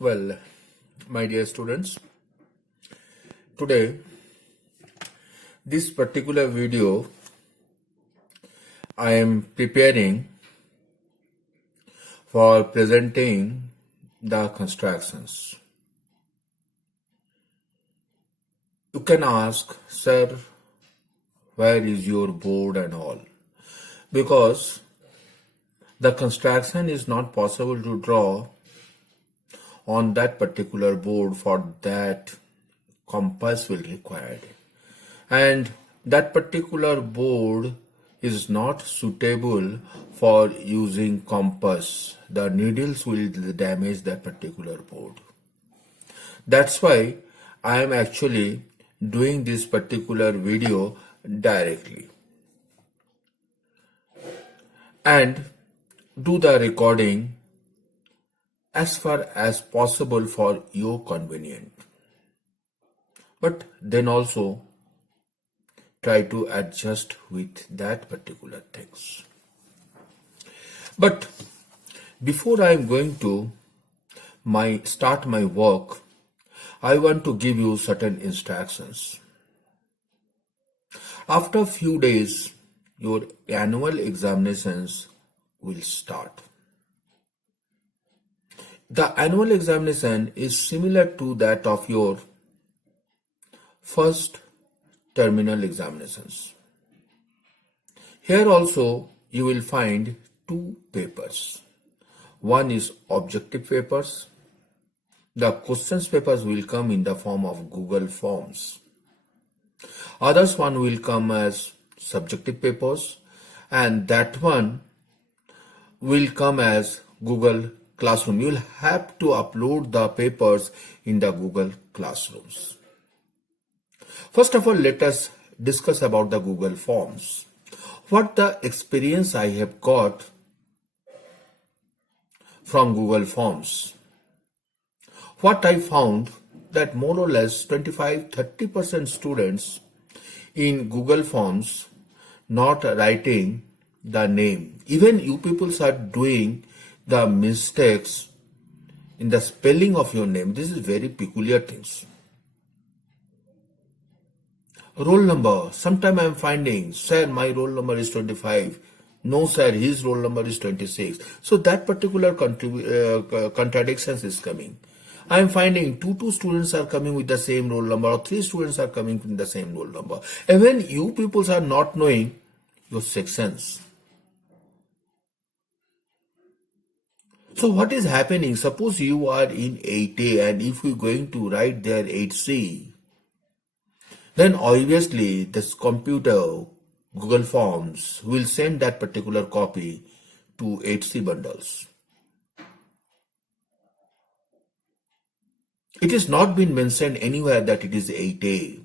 Well, my dear students, today this particular video I am preparing for presenting the constructions. You can ask, sir, where is your board and all? Because the construction is not possible to draw on that particular board. For that compass will required, and that particular board is not suitable for using compass. The needles will damage that particular board. That's why I am actually doing this particular video directly and do the recording as far as possible for your convenience, but then also try to adjust with that particular things. But before I am going to start my work, I want to give you certain instructions. After few days, your annual examinations will start. The annual examination is similar to that of your first terminal examinations. Here also you will find two papers. One is objective papers. The questions papers will come in the form of Google Forms. Others one will come as subjective papers, and that one will come as Google Classroom. You will have to upload the papers in the Google Classrooms. First of all, let us discuss about the Google Forms. What the experience I have got from Google Forms. What I found that more or less 25-30% students in Google Forms not writing the name. Even you people are doing the mistakes in the spelling of your name. This is very peculiar things. Roll number. Sometimes I am finding, sir, my roll number is 25. No, sir, his roll number is 26. So that particular contradictions is coming. I am finding two students are coming with the same roll number, or 3 students are coming with the same roll number. Even you people are not knowing your sections. So what is happening? Suppose you are in 8A, and if you are going to write there 8C, then obviously this computer, Google Forms, will send that particular copy to 8C bundles. It is not been mentioned anywhere that it is 8A.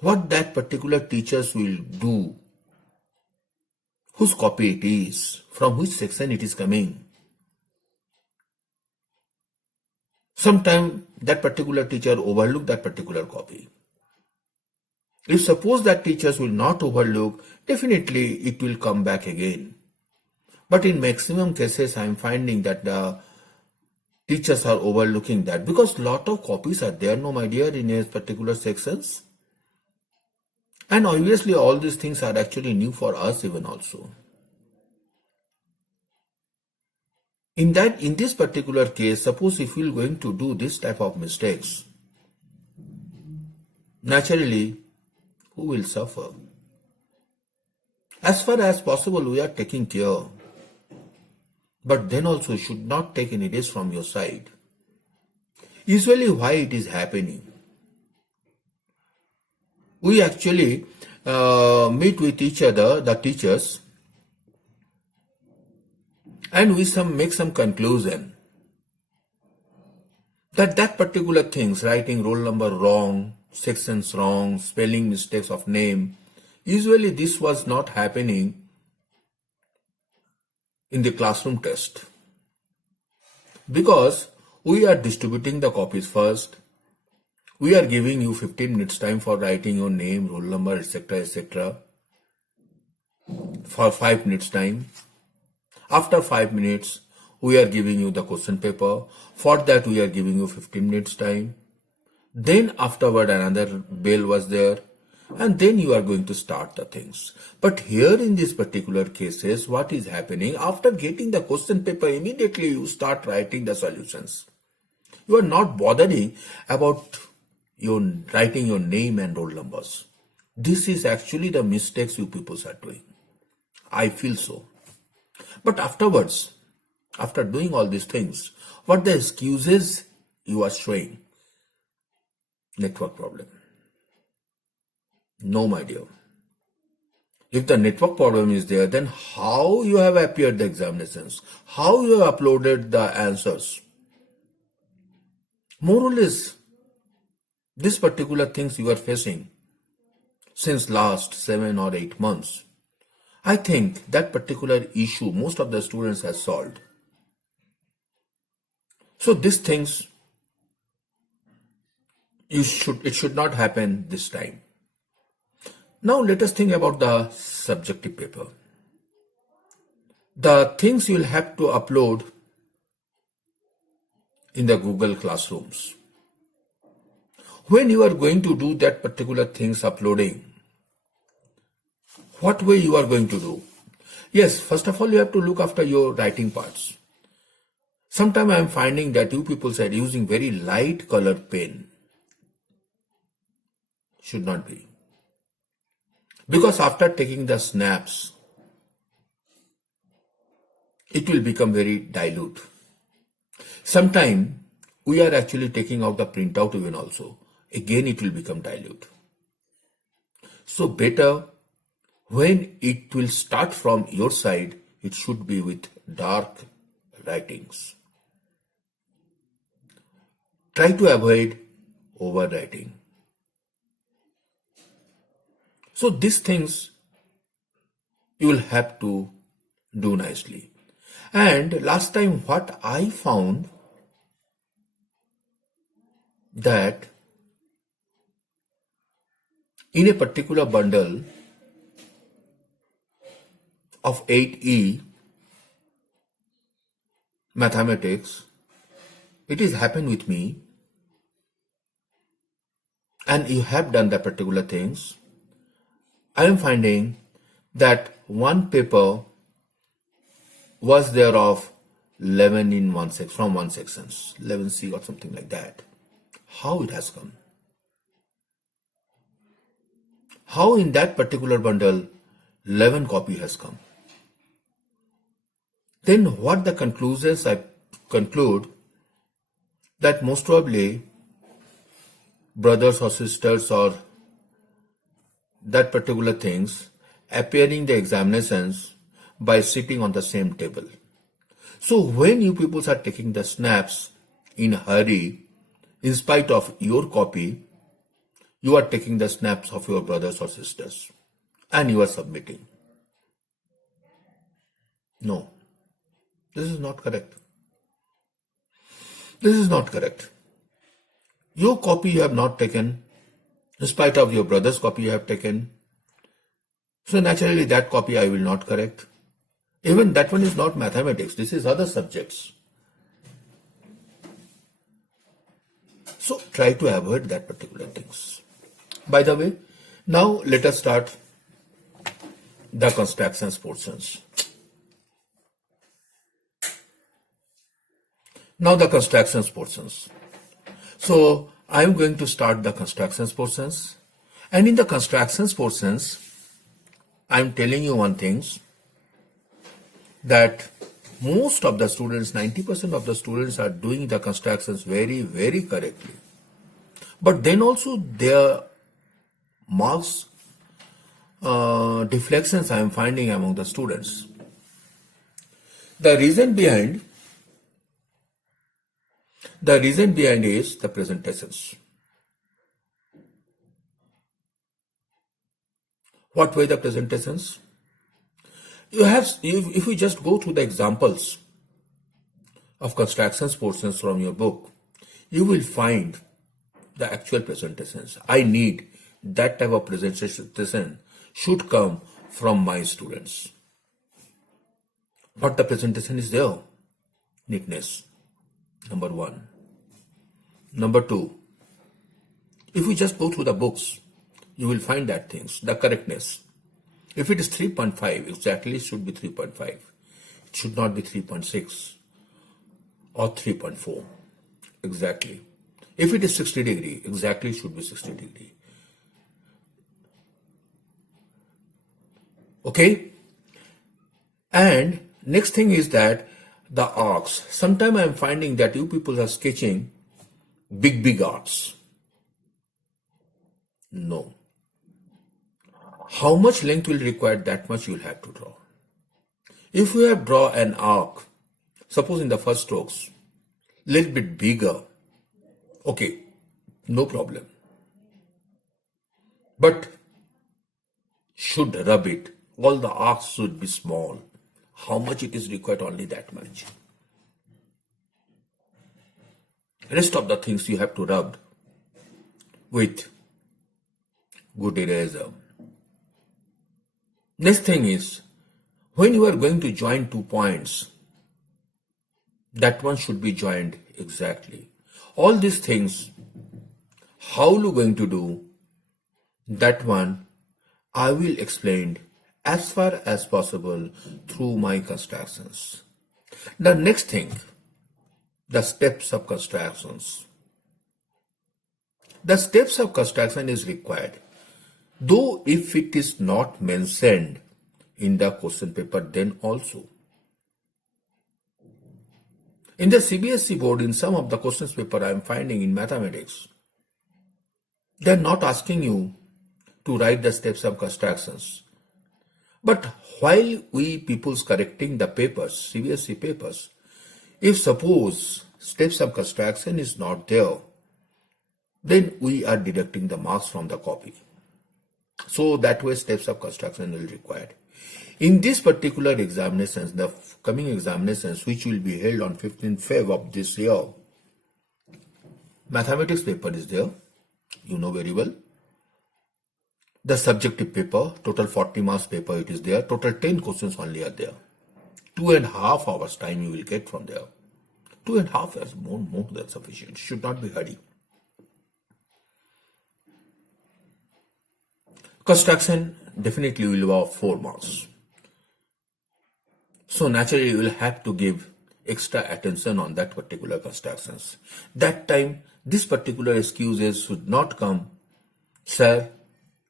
What that particular teachers will do, whose copy it is, from which section it is coming. Sometimes that particular teacher overlook that particular copy. If suppose that teachers will not overlook, definitely it will come back again. But in maximum cases, I am finding that the teachers are overlooking that, because lot of copies are there, no my dear, in a particular sections. And obviously all these things are actually new for us even also. In this particular case, suppose if we are going to do this type of mistakes, naturally, who will suffer? As far as possible, we are taking care. But then also should not take any risk from your side. Usually why it is happening? We actually meet with each other, the teachers, and we make some conclusion that particular things, writing roll number wrong, sections wrong, spelling mistakes of name, usually this was not happening in the classroom test, because we are distributing the copies first. We are giving you 15 minutes time for writing your name, roll number, etc. for 5 minutes time. After 5 minutes, we are giving you the question paper. For that, we are giving you 15 minutes time. Then afterward, another bell was there. And then you are going to start the things. But here in this particular cases, what is happening? After getting the question paper, immediately you start writing the solutions. You are not bothering about your writing your name and roll numbers. This is actually the mistakes you people are doing. I feel so. But afterwards, after doing all these things, what the excuses you are showing? Network problem. No, my dear. If the network problem is there, then how you have appeared the examinations? How you have uploaded the answers? More or less, this particular things you are facing since last 7 or 8 months, I think that particular issue most of the students have solved. So these things, it should not happen this time. Now let us think about the subjective paper. The things you will have to upload in the Google Classrooms. When you are going to do that particular things uploading, what way you are going to do? Yes, first of all, you have to look after your writing parts. Sometimes I am finding that you people are using very light colored pen. Should not be. Because after taking the snaps, it will become very dilute. Sometimes we are actually taking out the printout even also. Again, it will become dilute. So better when it will start from your side, it should be with dark writings. Try to avoid overwriting. So these things you will have to do nicely. And last time what I found that in a particular bundle of 8E mathematics, it is happened with me, and you have done the particular things. I am finding that one paper was there of 11 in one section, from one section, 11C or something like that. How it has come? How in that particular bundle 11 copy has come? Then what the conclusions I conclude that most probably brothers or sisters or that particular things appearing the examinations by sitting on the same table. So when you people are taking the snaps in a hurry, in spite of your copy, you are taking the snaps of your brothers or sisters and you are submitting. No, this is not correct. This is not correct. Your copy you have not taken, in spite of your brother's copy you have taken. So naturally that copy I will not correct. Even that one is not mathematics, this is other subjects. So try to avoid that particular things. By the way, now let us start the constructions portions. Now the constructions portions. So I am going to start the constructions portions, and in the constructions portions I am telling you one thing, that most of the students, 90% of the students are doing the constructions very, very correctly. But then also their marks deflections I am finding among the students. The reason behind is the presentations. What were the presentations? If we just go through the examples of constructions portions from your book, you will find the actual presentations. I need that type of presentation should come from my students. But the presentation is there. neatness, number one. Number two, if you just go through the books, you will find that things, the correctness. If it is 3.5, exactly it should be 3.5. It should not be 3.6 or 3.4. Exactly. If it is 60 degree, exactly it should be 60 degree. Okay? And next thing is that the arcs. Sometimes I am finding that you people are sketching big arcs. No. How much length will require, that much you will have to draw. If you have draw an arc, suppose in the first strokes, little bit bigger, okay, no problem. But should rub it, all the arcs should be small. How much it is required? Only that much. Rest of the things you have to rub with good eraser. Next thing is, when you are going to join 2 points, that one should be joined exactly. All these things, how you going to do, that one I will explain as far as possible through my constructions. The next thing, the steps of constructions. The steps of construction is required. Though if it is not mentioned in the question paper, then also. In the CBSE board, in some of the questions paper I am finding in mathematics, they are not asking you to write the steps of constructions. But while we people's correcting the papers, CBSE papers, if suppose steps of construction is not there, then we are deducting the marks from the copy. So that way steps of construction will be required. In this particular examinations, the coming examinations which will be held on 15th Feb of this year, mathematics paper is there, you know very well. The subjective paper, total 40 marks paper it is there, total 10 questions only are there. 2.5 hours time you will get from there. 2.5 hours, more than sufficient, should not be hurry. Construction definitely will have 4 marks. So naturally you will have to give extra attention on that particular constructions. That time this particular excuses should not come, sir,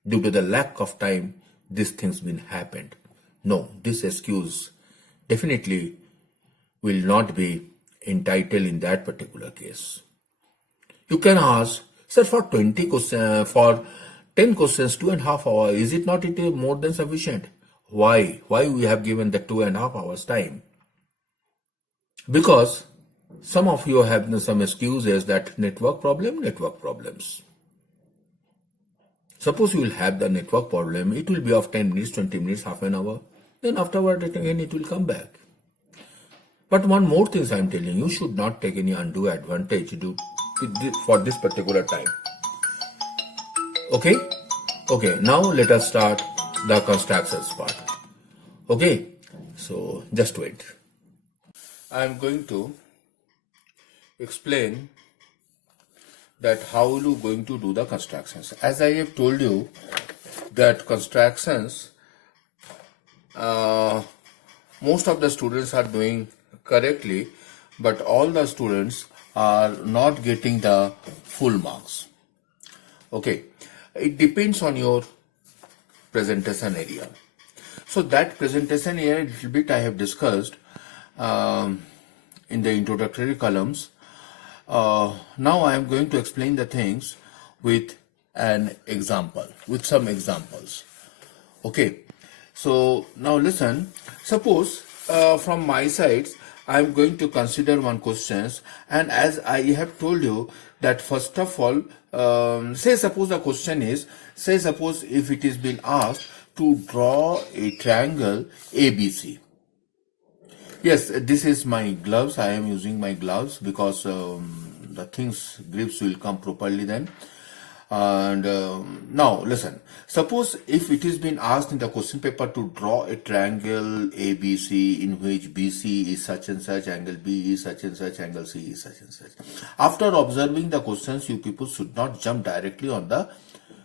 due to the lack of time these things been happened. No, this excuse definitely will not be entitled in that particular case. You can ask, sir, for 20 questions, for 10 questions, 2.5 hours, is it not more than sufficient? Why? Why we have given the 2.5 hours time? Because some of you have some excuses that network problems. Suppose you will have the network problem, it will be of 10 minutes, 20 minutes, half an hour. Then afterward again it will come back. But one more thing I am telling you, should not take any undue advantage for this particular time. Okay? Okay, now let us start the constructions part. Okay, so just wait. I am going to explain that how you going to do the constructions. As I have told you that constructions, most of the students are doing correctly, but all the students are not getting the full marks. Okay, it depends on your presentation area. So that presentation area, a little bit I have discussed in the introductory columns. Now I am going to explain the things with an example, with some examples. Okay, so now listen. Suppose from my side I am going to consider one questions, and as I have told you that first of all, say suppose the question is, say suppose if it is been asked to draw a triangle ABC. Yes, this is my gloves. I am using my gloves because the grips will come properly then. And now listen, suppose if it is been asked in the question paper to draw a triangle ABC in which BC is such and such, angle B is such and such, angle C is such and such. After observing the questions, you people should not jump directly on the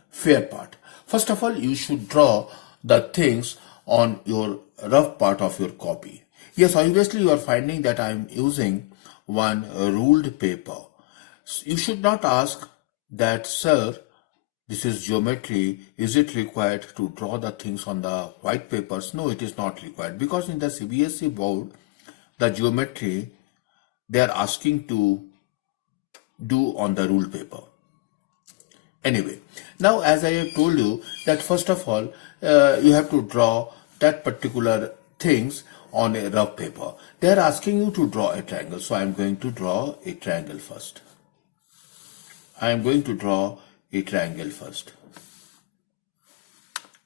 fair part. First of all, you should draw the things on your rough part of your copy. Yes, obviously you are finding that I am using one ruled paper. You should not ask that, sir, this is geometry, is it required to draw the things on the white papers? No, it is not required, because in the CBSE board, the geometry they are asking to do on the ruled paper. Anyway, now as I have told you that first of all, you have to draw that particular things on a rough paper. They are asking you to draw a triangle, so I am going to draw a triangle first. I am going to draw a triangle first.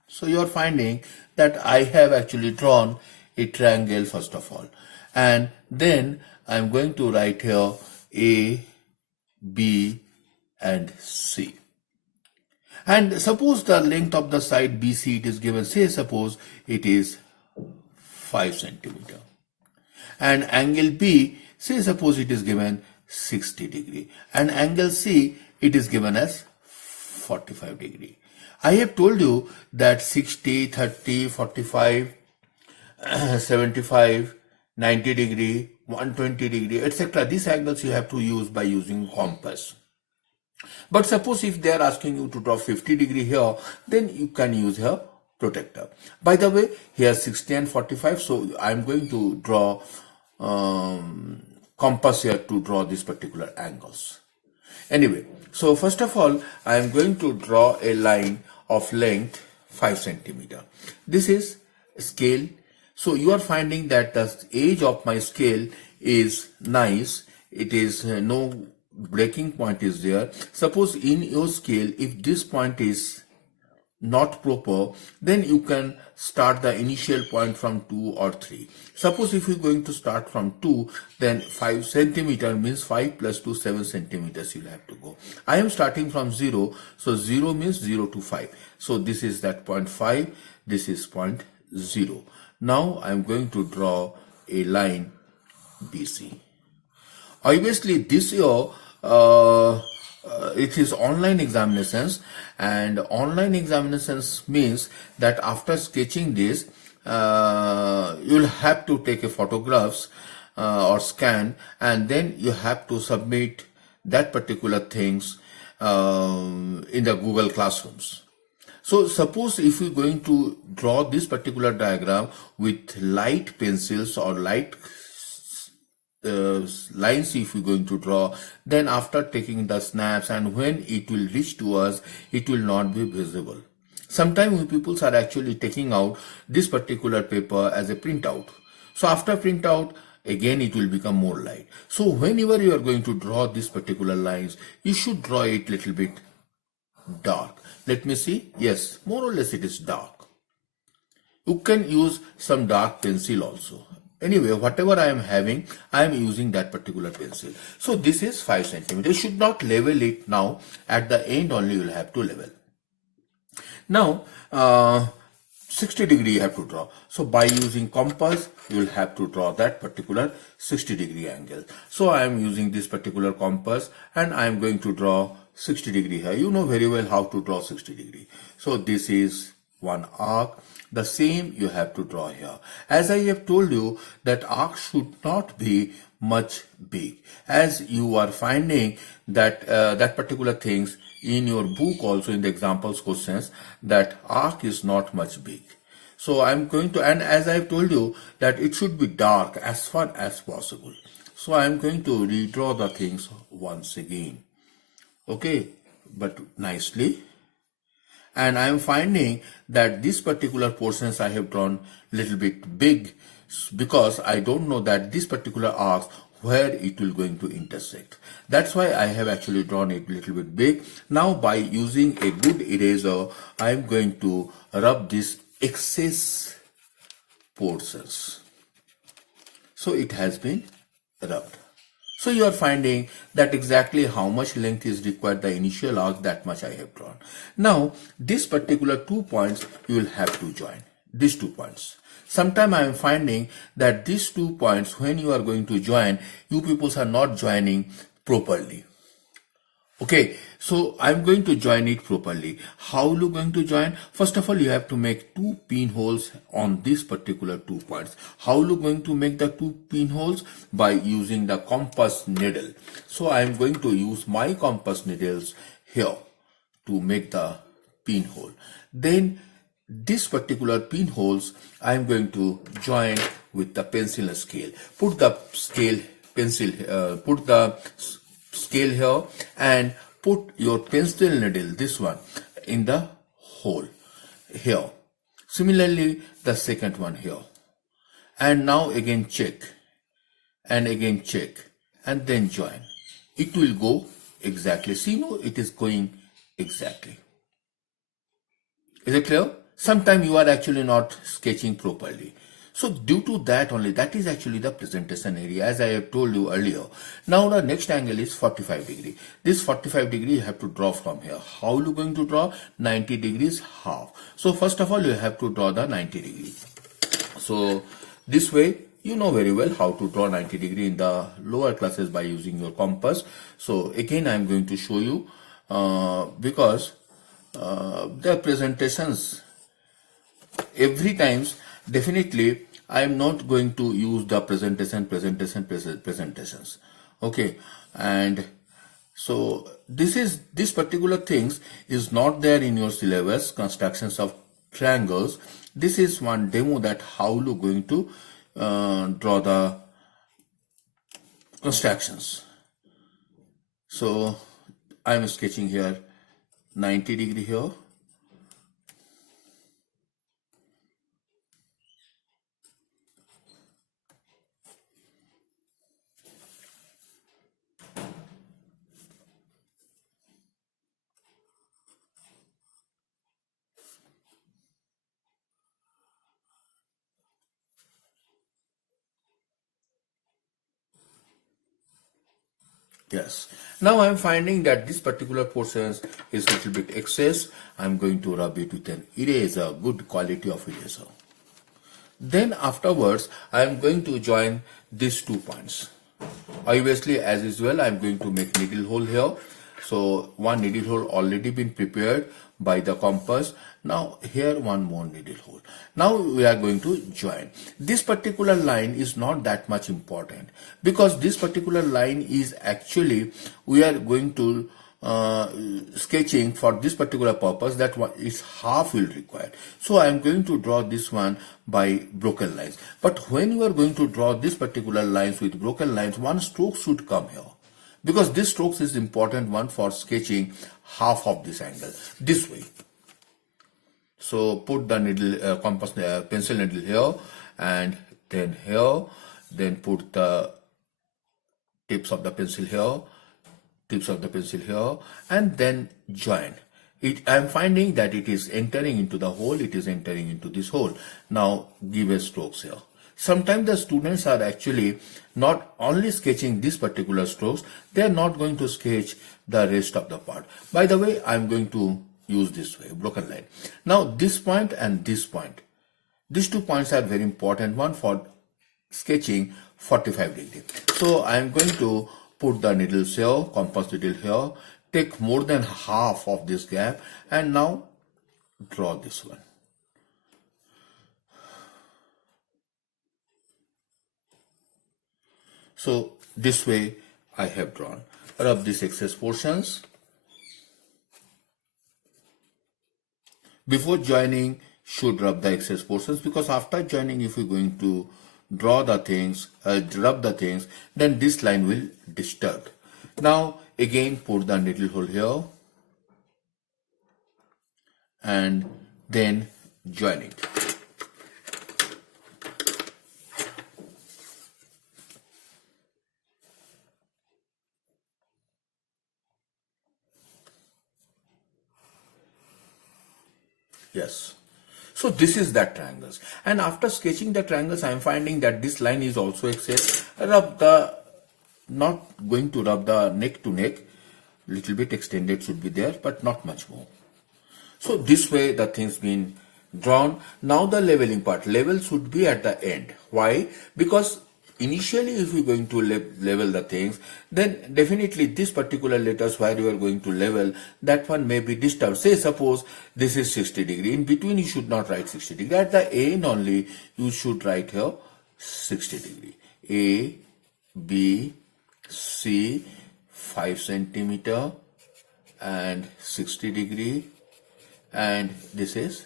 So you are finding that I have actually drawn a triangle first of all, and then I am going to write here A, B and C. And suppose the length of the side BC it is given, say suppose it is 5 centimeter, and angle B, say suppose it is given 60 degree, and angle C it is given as 45 degree. I have told you that 60, 30, 45, 75, 90 degree, 120 degree, etc. These angles you have to use by using compass. But suppose if they are asking you to draw 50 degree here, then you can use here protractor. By the way, here 60 and 45, so I am going to draw compass here to draw these particular angles. Anyway, so first of all, I am going to draw a line of length 5 centimeter. This is scale. So you are finding that the edge of my scale is nice. It is no breaking point is there. Suppose in your scale, if this point is not proper, then you can start the initial point from 2 or 3. Suppose if you're going to start from 2, then 5 centimeter means 5 plus 2, 7 centimeters you'll have to go. I am starting from 0, so 0 means 0 to 5. So this is that point 5, this is point 0. Now I am going to draw a line BC. Obviously this year it is online examinations, and online examinations means that after sketching this, you'll have to take a photographs or scan, and then you have to submit that particular things in the Google Classrooms. So suppose if you're going to draw this particular diagram with light pencils or light lines if you're going to draw, then after taking the snaps and when it will reach to us, it will not be visible. Sometimes people are actually taking out this particular paper as a printout. So after printout, again it will become more light. So whenever you are going to draw this particular lines, you should draw it little bit dark. Let me see. Yes, more or less it is dark. You can use some dark pencil also. Anyway, whatever I am having, I am using that particular pencil. So this is 5 centimeters. You should not level it now. At the end only you will have to level. Now, 60 degree you have to draw. So by using compass, you will have to draw that particular 60 degree angle. So I am using this particular compass and I am going to draw 60 degree here. You know very well how to draw 60 degree. So this is one arc. The same you have to draw here. As I have told you that arc should not be much big. As you are finding that that particular things in your book also in the examples questions, that arc is not much big. So I'm going to, and as I've told you that it should be dark as far as possible. So I'm going to redraw the things once again. Okay, but nicely. And I am finding that this particular portions I have drawn little bit big because I don't know that this particular arc where it will going to intersect. That's why I have actually drawn it little bit big. Now by using a good eraser, I am going to rub this excess portions. So it has been rubbed. So you are finding that exactly how much length is required, the initial arc, that much I have drawn. Now, this particular 2 points you will have to join, these 2 points. Sometime I am finding that these 2 points, when you are going to join, you people are not joining properly. Okay, so I'm going to join it properly. How are you going to join? First of all, you have to make 2 pinholes on this particular 2 points. How are you going to make the 2 pinholes? By using the compass needle. So I'm going to use my compass needles here to make the pinhole. Then this particular pinholes I'm going to join with the pencil and scale. Put the scale here and put your pencil needle, this one, in the hole here. Similarly, the second one here. And now again check and again check and then join. It will go exactly. See, no, it is going exactly. Is it clear? Sometimes you are actually not sketching properly. So due to that only, that is actually the presentation area, as I have told you earlier. Now the next angle is 45 degree. This 45 degree you have to draw from here. How are you going to draw? 90 degrees half. So first of all, you have to draw the 90 degree. So this way, you know very well how to draw 90 degree in the lower classes by using your compass. So again, I am going to show you because the presentations every times, definitely I am not going to use the presentations. Okay, and so this particular things is not there in your syllabus, constructions of triangles. This is one demo that how you going to draw the constructions. So I am sketching here 90 degree here. Yes. Now I'm finding that this particular portion is a little bit excess. I'm going to rub it with an eraser, good quality of eraser. Then afterwards, I'm going to join these 2 points. Obviously, as usual, I'm going to make needle hole here. So one needle hole already been prepared by the compass. Now here one more needle hole. Now we are going to join. This particular line is not that much important because this particular line is actually we are going to sketching for this particular purpose, that one is half will require. So I am going to draw this one by broken lines. But when you are going to draw this particular lines with broken lines, one stroke should come here, because this stroke is important one for sketching half of this angle this way. So put the needle compass pencil needle here and then here, then put the tips of the pencil here, tips of the pencil here, and then join it. I am finding that it is entering into the hole, it is entering into this hole. Now give a strokes here. Sometimes the students are actually not only sketching this particular strokes, they are not going to sketch the rest of the part. By the way, I am going to use this way, broken line. Now this point and this point, these 2 points are very important one for sketching 45 degree. So I am going to put the needles here, compass needle here, take more than half of this gap, and now draw this one. So this way I have drawn. Rub these excess portions. Before joining, should rub the excess portions, because after joining, if you're going to draw the things, rub the things, then this line will disturb. Now again put the needle hole here and then join it. Yes. So this is that triangles, and after sketching the triangles, I am finding that this line is also excess. Rub the not going to rub the neck to neck. Little bit extended should be there, but not much more. So this way the things been drawn. Now the leveling part. Level should be at the end. Why? Because initially if you're going to level the things, then definitely this particular letters where you are going to level, that one may be disturbed. Say suppose this is 60 degree. In between you should not write 60 degree. At the end only you should write here 60 degree. A, B, C, 5 centimeter and 60 degree, and this is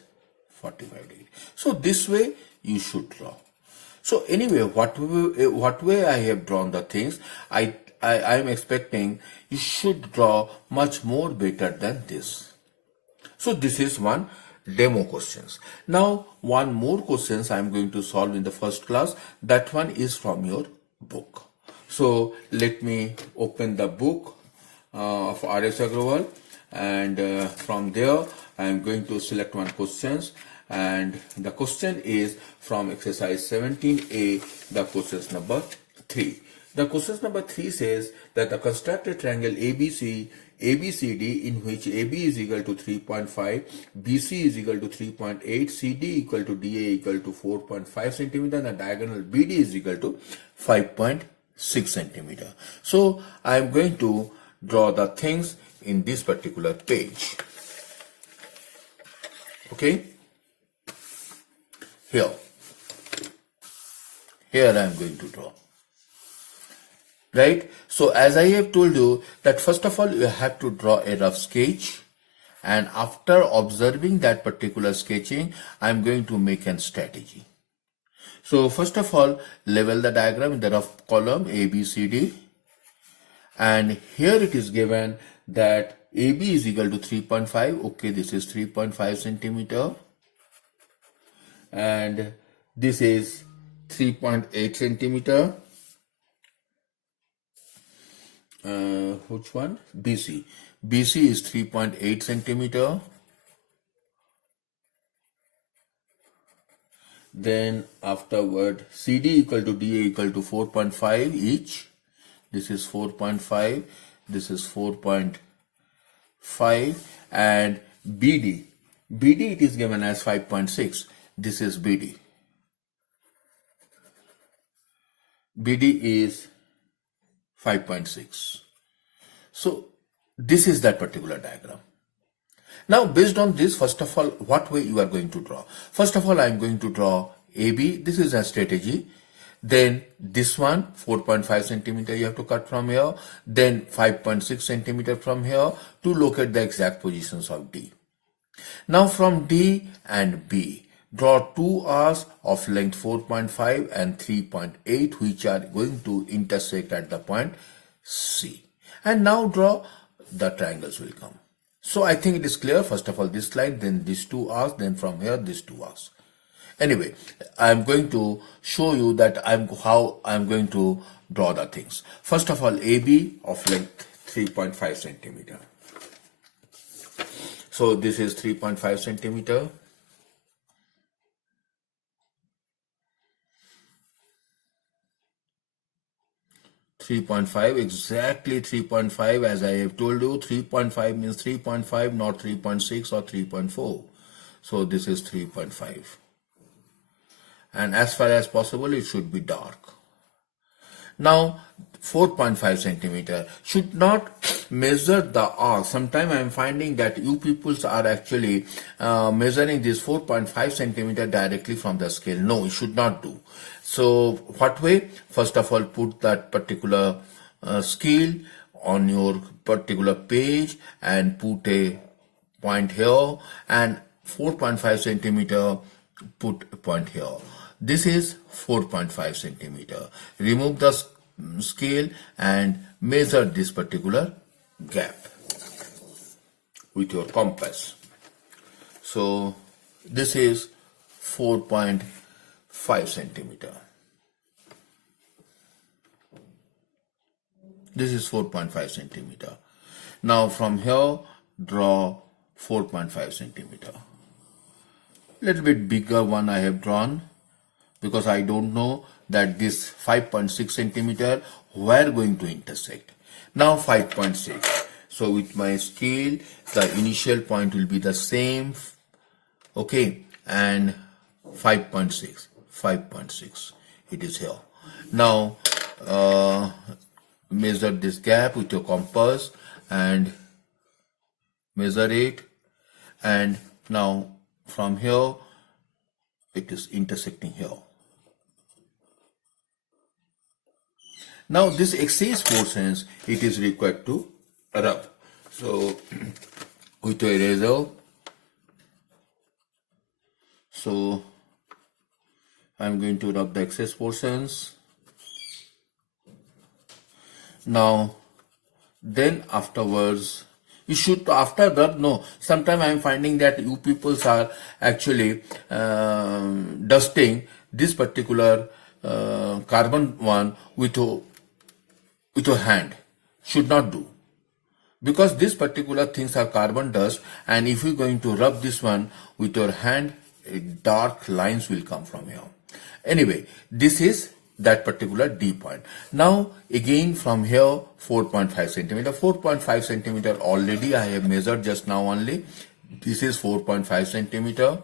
45 degree. So this way you should draw. So anyway, what way I have drawn the things, I am expecting you should draw much more better than this. So this is one demo questions. Now one more questions I am going to solve in the first class. That one is from your book. So let me open the book of R.S. Agrawal, and from there I am going to select one questions, and the question is from exercise 17a, the questions number 3. The questions number 3 says that the constructed triangle ABCD in which AB is equal to 3.5, BC is equal to 3.8, CD equal to DA equal to 4.5 centimeter, and the diagonal BD is equal to 5.6 centimeter. So I am going to draw the things in this particular page. Okay, here I am going to draw. Right? So as I have told you that first of all you have to draw a rough sketch, and after observing that particular sketching I am going to make a strategy. So first of all, level the diagram in the rough column ABCD, and here it is given that AB is equal to 3.5. Okay, this is 3.5 centimeter, and this is 3.8 centimeter. Which one? BC. BC is 3.8 centimeter. Then afterward, CD equal to DA equal to 4.5 each. This is 4.5. This is 4.5, and BD it is given as 5.6. This is BD. BD is 5.6. So this is that particular diagram. Now based on this, first of all, what way you are going to draw? First of all, I am going to draw AB. This is a strategy. Then this one 4.5 centimeter you have to cut from here, then 5.6 centimeter from here to locate the exact positions of D. Now from D and B, draw two arcs of length 4.5 and 3.8 which are going to intersect at the point C. And now draw the triangles will come. So I think it is clear. First of all this line, then these two arcs, then from here these two arcs. Anyway, I am going to show you that how I am going to draw the things. First of all, AB of length 3.5 centimeter. So this is 3.5 centimeter. Exactly 3.5, as I have told you. 3.5 means 3.5, not 3.6 or 3.4. So this is 3.5. And as far as possible, it should be dark. Now 4.5 centimeter should not measure the arc. Sometimes I am finding that you peoples are actually measuring this 4.5 centimeter directly from the scale. No, you should not do. So what way? First of all, put that particular scale on your particular page and put a point here, and 4.5 centimeter put a point here. This is 4.5 centimeter. Remove the scale and measure this particular gap with your compass. So this is 4.5 centimeter. This is 4.5 centimeter. Now from here draw 4.5 centimeter. Little bit bigger one I have drawn, because I don't know that this 5.6 centimeter were going to intersect. Now 5.6. So with my scale, the initial point will be the same, okay, and 5.6, it is here. Now measure this gap with your compass and measure it, and now from here it is intersecting here. Now this excess portions it is required to rub. So with your eraser, so I'm going to rub the excess portions. Now then afterwards you should, after rub, no, sometimes I'm finding that you peoples are actually dusting this particular carbon one with your hand. Should not do, because these particular things are carbon dust, and if you're going to rub this one with your hand, dark lines will come from here. Anyway, this is that particular D point. Now again from here 4.5 centimeter. 4.5 centimeter already I have measured just now only. This is 4.5 centimeter.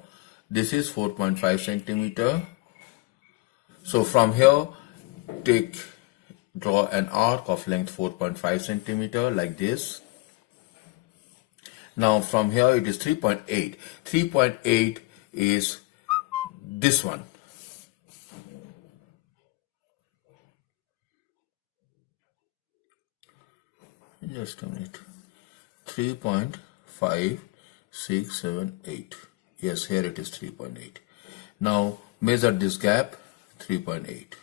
This is 4.5 centimeter. So from here draw an arc of length 4.5 centimeter like this. Now from here it is 3.8. 3.8 is this one. Just a minute. 3.5678. Yes, here it is 3.8. Now measure this gap, 3.8.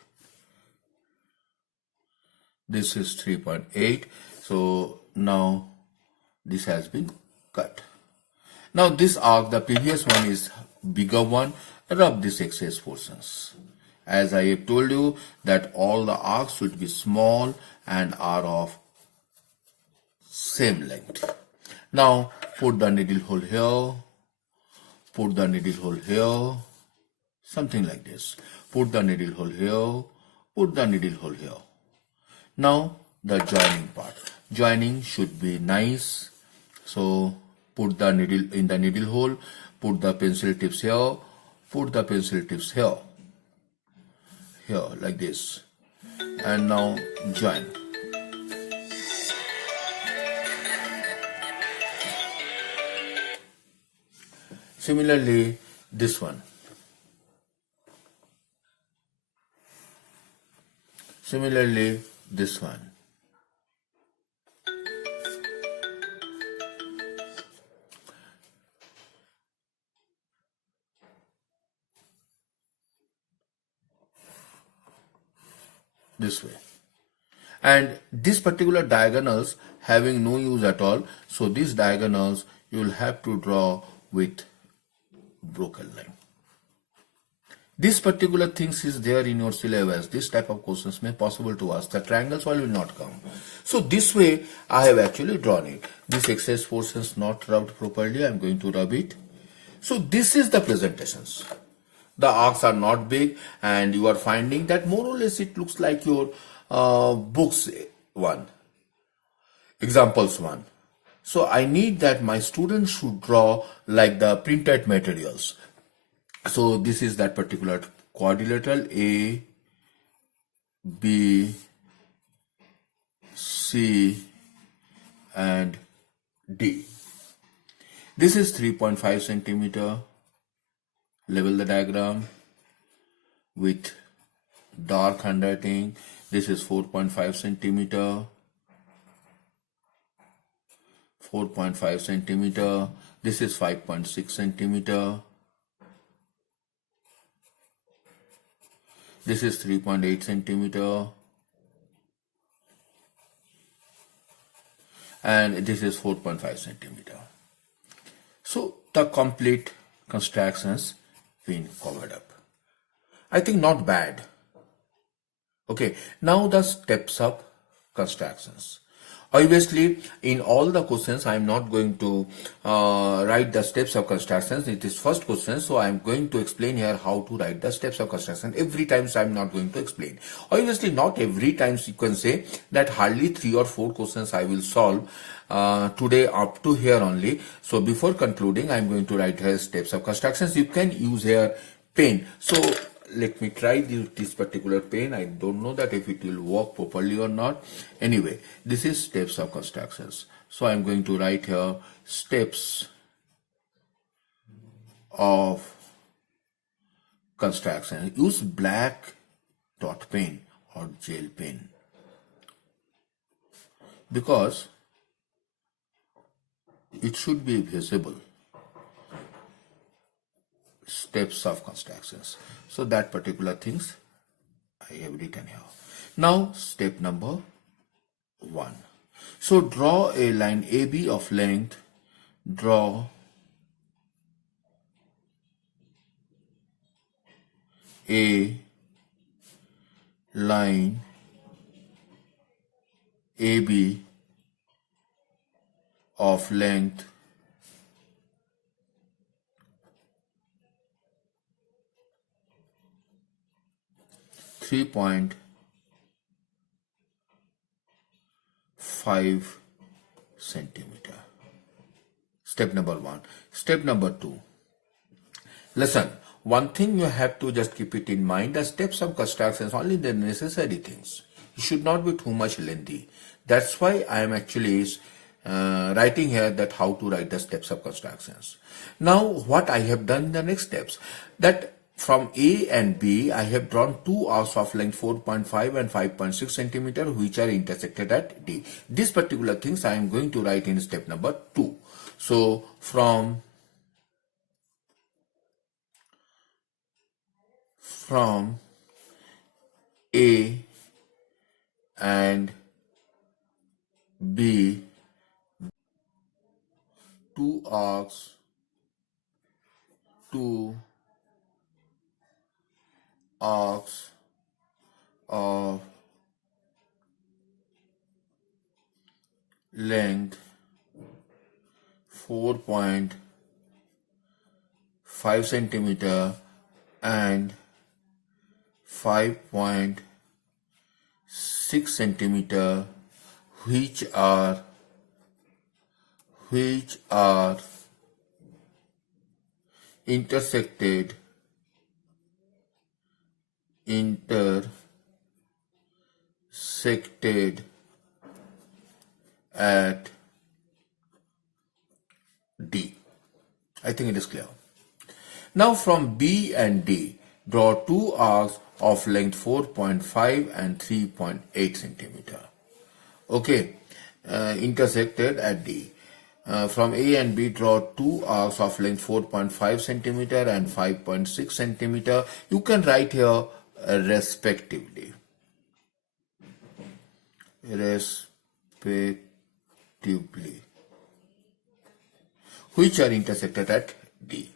This is 3.8. So now this has been cut. Now this arc, the previous one is bigger one. Rub this excess portions. As I have told you that all the arcs should be small and are of same length. Now put the needle hole here, put the needle hole here, something like this. Put the needle hole here, put the needle hole here. Now the joining part. Joining should be nice. So put the needle in the needle hole, put the pencil tips here, put the pencil tips here, like this, and now join. Similarly, this one. Similarly, this one. This way. And these particular diagonals having no use at all. So these diagonals you will have to draw with broken line. This particular things is there in your syllabus. This type of questions may possible to ask. The triangles all will not come. So this way I have actually drawn it. This excess portions not rubbed properly. I am going to rub it. So this is the presentations. The arcs are not big, and you are finding that more or less it looks like your books one, examples one. So I need that my students should draw like the printed materials. So this is that particular quadrilateral A, B, C, and D. This is 3.5 centimeter. Level the diagram with dark handwriting. This is 4.5 centimeter. 4.5 centimeter. This is 5.6 centimeter. This is 3.8 centimeter. And this is 4.5 centimeter. So the complete constructions been covered up. I think not bad. Okay, now the steps up constructions. Obviously, in all the questions, I am not going to write the steps of constructions. It is first question, so I am going to explain here how to write the steps of construction. Every time, so I am not going to explain. Obviously, not every time you can say that hardly 3 or 4 questions I will solve today up to here only. So before concluding, I am going to write here steps of constructions. You can use here pen. So let me try this particular pen. I don't know that if it will work properly or not. Anyway, this is steps of constructions. So I'm going to write here steps of construction. Use black dot pen or gel pen because it should be visible. Steps of constructions. So that particular things I have written here. Now step number 1. So draw a line AB of length. Draw a line AB of length 3.5 centimeter. Step number 1. Step number 2. Listen, one thing you have to just keep it in mind, the steps of constructions only the necessary things. It should not be too much lengthy. That's why I am actually writing here that how to write the steps of constructions. Now what I have done in the next steps, that from A and B, I have drawn two arcs of length 4.5 and 5.6 centimeter, which are intersected at D. These particular things I am going to write in step number 2. So from A and B, two arcs of length 4.5 centimeter and 5.6 centimeter, which are intersected at D. I think it is clear. Now from B and D, draw two arcs of length 4.5 and 3.8 centimeter. Okay, intersected at D. From A and B, draw two arcs of length 4.5 centimeter and 5.6 centimeter. You can write here respectively. Which are intersected at D.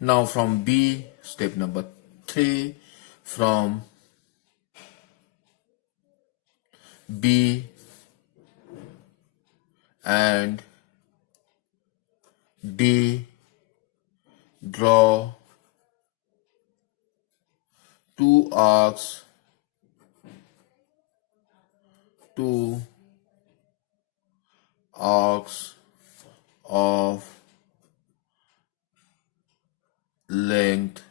Now from B, step number 3, from B and D, draw two arcs of length,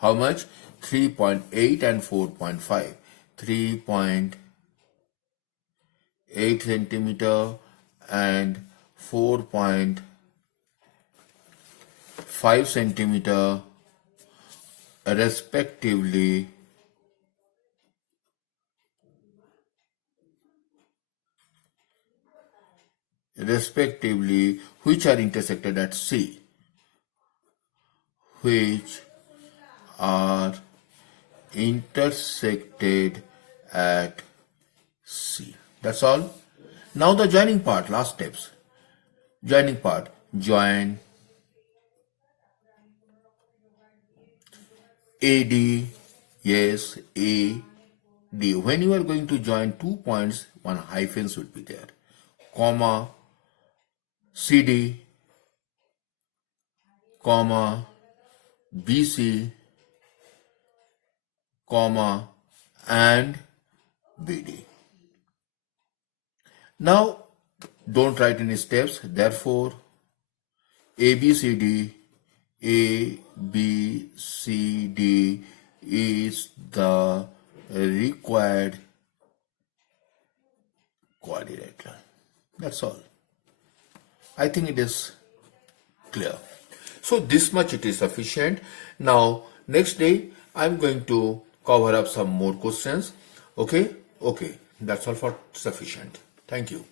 how much? 3.8 and 4.5. 3.8 centimeter and 4.5 centimeter respectively, which are intersected at C. Which are intersected at C. That's all. Now the joining part, last steps. Joining part, join AD, yes, AD. When you are going to join 2 points, one hyphen should be there. comma, CD, comma, BC, comma, and BD. Now, don't write any steps. Therefore, ABCD is the required quadrilateral. That's all. I think it is clear. So this much it is sufficient. Now next day I'm going to cover up some more questions. Okay. That's all for sufficient. Thank you.